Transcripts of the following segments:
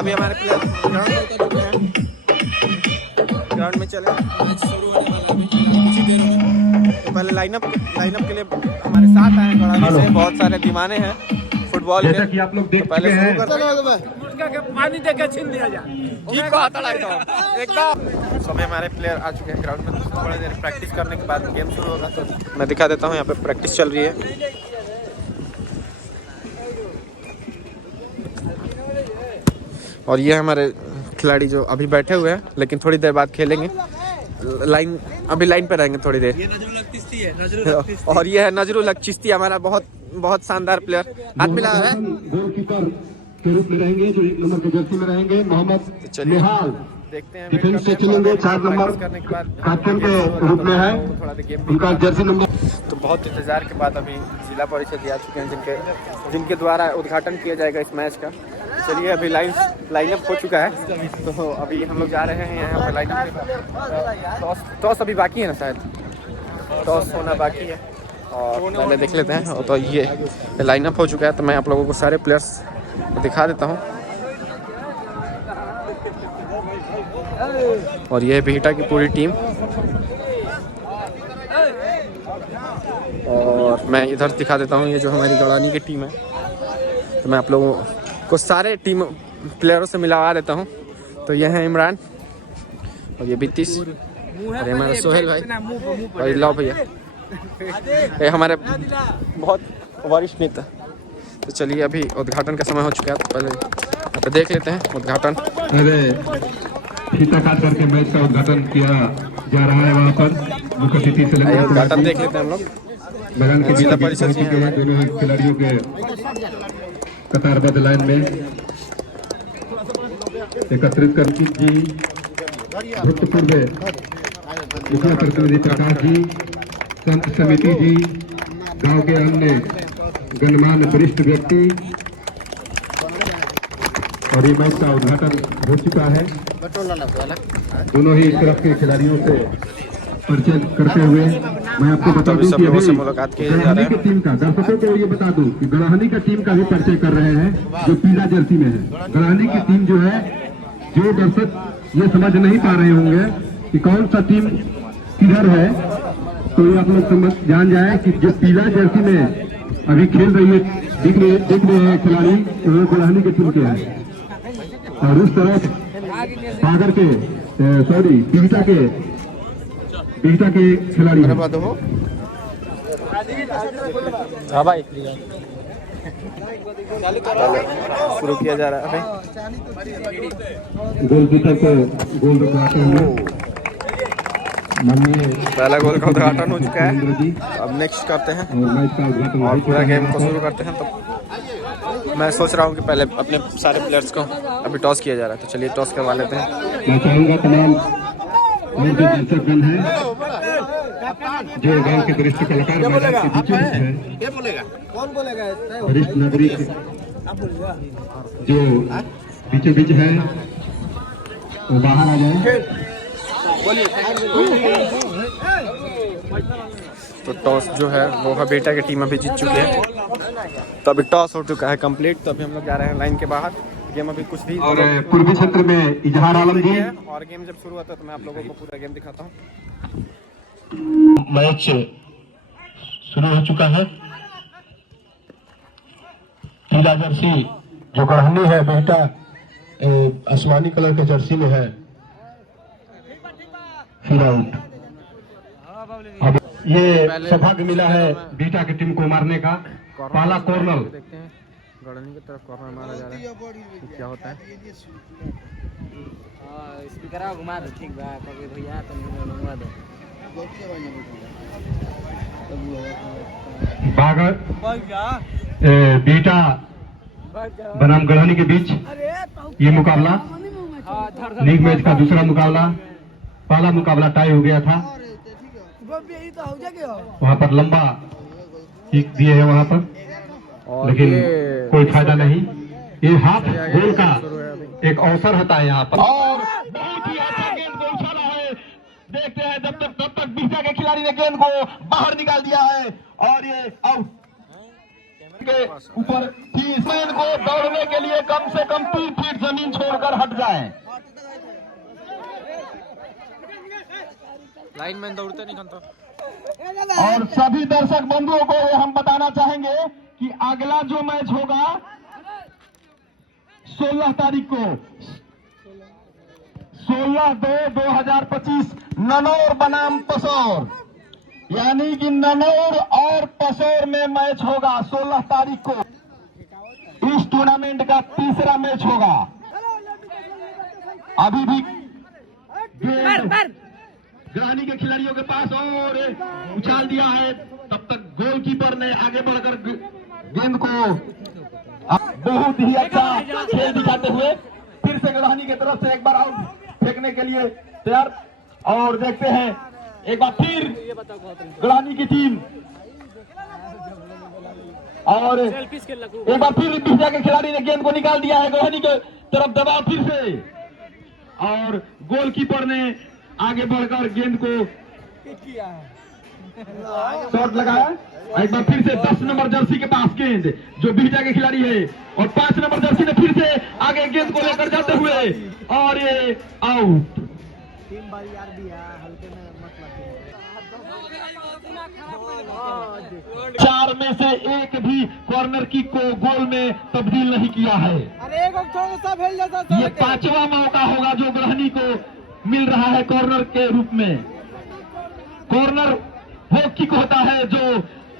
अभी हमारे player ground में उतर चुके हैं, ग्राउंड में चले, मैच शुरू होने वाला है कुछ ही देर में। तो पहले लाइनअप के लिए हमारे साथ आए गढ़ानी से बहुत सारे दीवाने हैं फुटबॉल के, कि आप लोग देख तो पहले चुके शुरू हैं। करते हैं। पानी देके छीन दिया जाए एकदम समय हमारे प्लेयर आ चुके हैं ग्राउंड में, थोड़ी देर प्रैक्टिस करने के बाद गेम शुरू होगा। तो मैं दिखा देता हूँ, यहाँ पे प्रैक्टिस चल रही है। और ये हमारे खिलाड़ी जो अभी बैठे हुए हैं, लेकिन थोड़ी देर बाद खेलेंगे। अभी लाइन पे रहेंगे थोड़ी देर। और ये है नजरुल हक चिश्ती, हमारा बहुत शानदार प्लेयर। हाथ मिला है गोलकीपर के रूप में रहेंगे, जो 1 नंबर के जर्सी में रहेंगे। मोहम्मद निहाल देखते हैं डिफेंस से चलेंगे, 4 नंबर करने के बाद कैप्टन के रूप में है, उनका जर्सी नंबर। तो बहुत इंतजार के बाद अभी जिला परिषद आ चुके हैं, जिनके द्वारा उद्घाटन किया जाएगा इस मैच का। चलिए अभी लाइनअप हो चुका है, तो अभी हम लोग जा रहे हैं यहाँ पे लाइनअप के। टॉस अभी बाकी है ना, शायद टॉस होना बाकी है, और पहले देख लेते हैं। तो ये लाइनअप हो चुका है, तो मैं आप लोगों को सारे प्लेयर्स दिखा देता हूँ। और ये है बिहटा की पूरी टीम, और मैं इधर दिखा देता हूँ ये जो हमारी गड़ानी की टीम है। तो मैं आप लोगों को सारे टीम प्लेयरों से मिलवा देता हूँ। तो ये है इमरान, और ये 32, और ये हमारा सोहेल भाई, और ये लव भैया, ये हमारे बहुत वरिष्ठ नेता। तो चलिए अभी उद्घाटन का समय हो चुका है, तो पहले यहाँ पे देख लेते हैं उद्घाटन। अरे फीता काट करके मैच का उद्घाटन किया जा रहा है, वहाँ पर मुख्य अतिथि से उद्घाटन देख लेते हैं हम लोग। मैदान के जिला परिषद के हैं दोनों ही खिलाड़ियों के कतारबद्ध लाइन में एकत्रित करके जी, भूतपूर्व मुखिया प्रतिनिधि प्रकाश जी, संत समिति जी, गांव के अन्य गणमान्य वरिष्ठ व्यक्ति, और ये मैच का उद्घाटन हो चुका है। दोनों ही तरफ के खिलाड़ियों से परिचय करते हुए मैं आपको बता दूं कि अभी गढ़ानी की टीम का, दर्शकों को ये बता दूं कि गढ़ानी का टीम का भी परिचय कर रहे हैं, जो पीला जर्सी में है। गढ़ानी की टीम जो है, जो दर्शक ये समझ नहीं पा रहे होंगे कि कौन सा टीम किधर है, तो ये आप लोग समझ जान जाए कि जो पीला जर्सी में अभी खेल रही है, दिख रहे हैं खिलाड़ी, वो गढ़ानी की टीम के हैं। और उस तरफ सागर के बिहटा के खिलाड़ी हैं। हाँ भाई, शुरू किया जा रहा है। गोलकीपर को गोल रखवाते हुए पहला गोल का उद्घाटन हो चुका है। अब नेक्स्ट करते हैं और पूरा गेम को शुरू करते हैं। तो मैं सोच रहा हूँ कि पहले अपने सारे प्लेयर्स को अभी टॉस किया जा रहा है, तो चलिए टॉस करवा लेते हैं। मैं चाहूँगा तमाम और जो दर्शकगण हैं, जो गांव के वरिष्ठ कलाकार मैदान के बीचों बीच हैं, वरिष्ठ नागरिक जो बीचों बीच हैं, वो बाहर आ जाए। तो टॉस जो है वो बेटा की टीम अभी जीत चुकी है, तो अभी टॉस हो चुका है कंप्लीट। तो अभी हम लोग जा रहे हैं लाइन के बाहर। गेम अभी कुछ भी और पूर्वी क्षेत्र में इजहार आलम जी, और गेम जब शुरू होता है तो मैं आप लोगों को पूरा गेम दिखाता हूँ। मैच शुरू हो चुका है। पीला जर्सी जो गढ़नी है, बेटा आसमानी कलर के जर्सी में है, फिर आउट। अब ये सौभाग्य मिला है बीटा की टीम को मारने का। पहला कॉर्नर देखते हैं, गढ़नी की तरफ कॉर्नर मारा जा रहा है, क्या होता है। स्पीकर घुमा दो, ठीक बा भैया, तो घुमा दो। बीटा बनाम गढ़नी के बीच ये मुकाबला लीग मैच का दूसरा मुकाबला। पहला मुकाबला टाई हो गया था, वहाँ पर लंबा किक दिए है वहाँ पर, लेकिन कोई फायदा नहीं। ये हाफ गोल का एक अवसर होता है यहाँ पर, और बहुत ही अच्छा गेंद को उछाला है। देखते हैं तब तक बीटा के खिलाड़ी ने गेंद को बाहर निकाल दिया है, और ये आउट के ऊपर गेंद को दौड़ने के लिए कम से कम 2 फीट जमीन छोड़ जाए। लाइन में दौड़ते नहीं खनता। और सभी दर्शक बंधुओं को हम बताना चाहेंगे कि अगला जो मैच होगा 16 तारीख को 16/2/2025 ननौर बनाम पसौर, यानी कि ननौर और पसौर में मैच होगा 16 तारीख को। इस टूर्नामेंट का तीसरा मैच होगा। अभी भी ग्रानी के खिलाड़ियों के पास और उछाल दिया है, तब तक गोलकीपर ने आगे बढ़कर गेंद को बहुत ही अच्छा खेल दिखाते हुए फिर से ग्रानी की तरफ से एक बार आउट फेंकने के लिए तैयार। और देखते हैं एक बार फिर ग्रानी की टीम, और एक बार फिर बिहटा के खिलाड़ी ने गेंद को निकाल दिया है। ग्रानी के तरफ दबाव फिर से, और गोलकीपर ने आगे बढ़कर गेंद को शॉट लगाया। एक बार फिर से 10 नंबर जर्सी के पास गेंद, जो बिहटा के खिलाड़ी है, और 5 नंबर जर्सी ने फिर से आगे गेंद को लेकर जाते हुए, और ये आउट। 4 में से एक भी कॉर्नर किक को गोल में तब्दील नहीं किया है। ये 5वां मौका होगा जो ग्रहणी को मिल रहा है कॉर्नर के रूप में। कॉर्नर वो किक होता है जो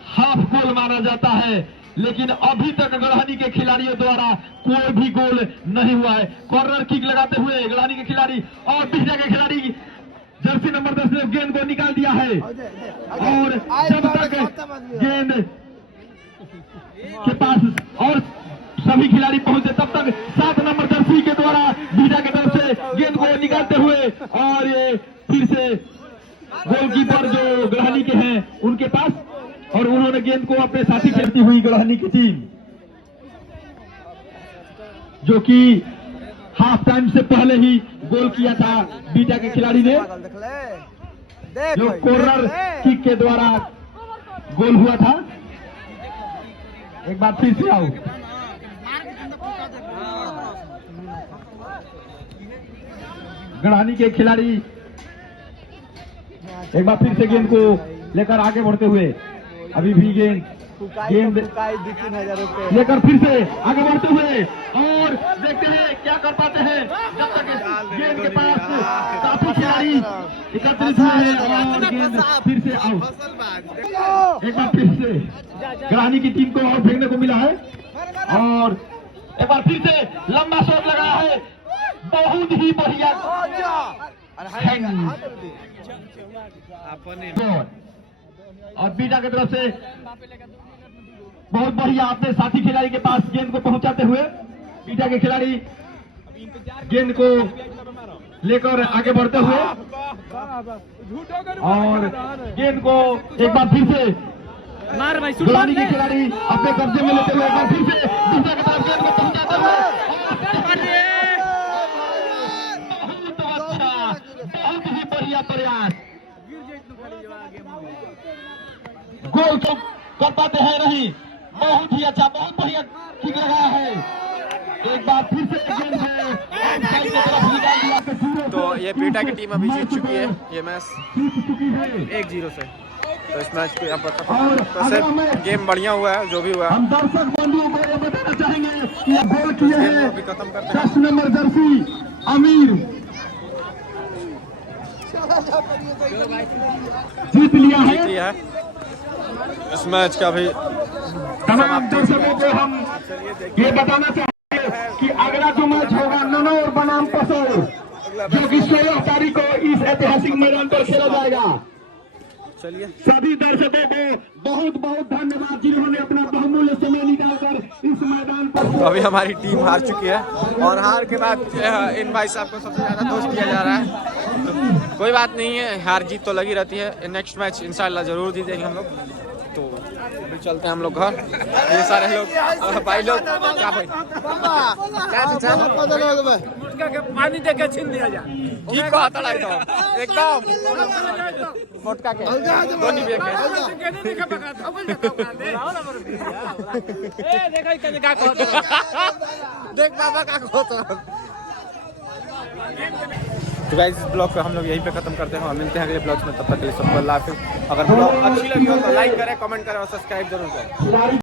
हाफ गोल माना जाता है, लेकिन अभी तक ग्रहणी के खिलाड़ियों द्वारा कोई भी गोल नहीं हुआ है। कॉर्नर किक लगाते हुए ग्रहणी के खिलाड़ी और बिहटा के खिलाड़ी जर्सी नंबर 10 ने गेंद को निकाल दिया है, और जब तक गेंद के पास और सभी खिलाड़ी पहुंचे तब तक 7 नंबर जर्सी के द्वारा बिहटा की तरफ से गेंद को निकालते हुए, और ये फिर से गोलकीपर जो ग्रहणी के हैं उनके पास, और उन्होंने गेंद को अपने साथी खेलती हुई ग्रहणी की टीम, जो कि हाफ टाइम से पहले ही गोल किया था बिहटा के खिलाड़ी ने, जो कॉर्नर किक के द्वारा गोल हुआ था। एक बार फिर से आओ, ग्रहणी के खिलाड़ी एक बार फिर से गेंद को लेकर आगे बढ़ते हुए, अभी भी गेंद लेकर फिर से आगे बढ़ते हुए, और देखते हैं क्या कर पाते हैं। जब तक गेंद के पास काफी खिलाड़ी एकत्रित हुए हैं, और गेंद फिर से आउट। एक बार फिर से ग्रहणी की टीम को आउट फेंकने को मिला है, और एक बार फिर से लंबा शॉट लगाया है, बहुत ही बढ़िया। और बिहटा की तरफ से बहुत बढ़िया अपने साथी खिलाड़ी के पास गेंद को पहुंचाते हुए बिहटा के खिलाड़ी गेंद को लेकर आगे बढ़ते हुए, और गेंद को एक बार फिर से ग्रहणी के खिलाड़ी अपने कब्जे में लेते हुए एक बार फिर से बिहटा की तरफ गेंद को पहुंचाते हुए, बहुत अच्छा, बहुत ही बढ़िया प्रयास। गोल तो कर पाते हैं नहीं, बहुत ही अच्छा, बहुत बढ़िया किक लगाया है। एक बार फिर से गेंद है ऑफसाइड की तरफ निकाल दिया। तो ये बिहटा की टीम अभी जीत चुकी है ये मैच 1-0 से। तो इस मैच को यहाँ पर खत्म। तो गेम बढ़िया हुआ है जो भी हुआ। हम दर्शक बंधुओं को ये बताना चाहेंगे कि ये गोल किए हैं 10 नंबर जर्सी अमीर, जीत लिया है इस मैच का भी। तमाम दर्शकों को हम ये बताना चाहेंगे कि अगला जो मैच होगा ननौर बनाम पसौर, जो कि 16 तारीख को इस ऐतिहासिक मैदान पर खेला जाएगा। चलिए, सभी दर्शकों को बहुत बहुत धन्यवाद जिन्होंने अपना बहुमूल्य समय निकालकर इस मैदान पर। तो अभी हमारी टीम हार चुकी है, और हार के बाद इन भाई साहब को सबसे ज्यादा दोष दिया जा रहा है। तो कोई बात नहीं है, हार जीत तो लगी रहती है। नेक्स्ट मैच इंशाल्लाह जरूर जीतेंगे हम लोग। तो अभी चलते हैं हम लोग घर। ये सारे लोग भाई लोग क्या भाई पानी दे के छीन दिया जा ठीक को आता एकदम मोटका के दोनी भी देख बाबा का तो गाइस इस ब्लॉग को हम लोग यहीं पे खत्म करते हैं और मिलते हैं अगले ब्लॉग में। तब तक के लिए सबको अल्लाह हाफिज़। अगर ब्लॉग अच्छी लगी हो तो लाइक करें, कमेंट करें और सब्सक्राइब जरूर करें।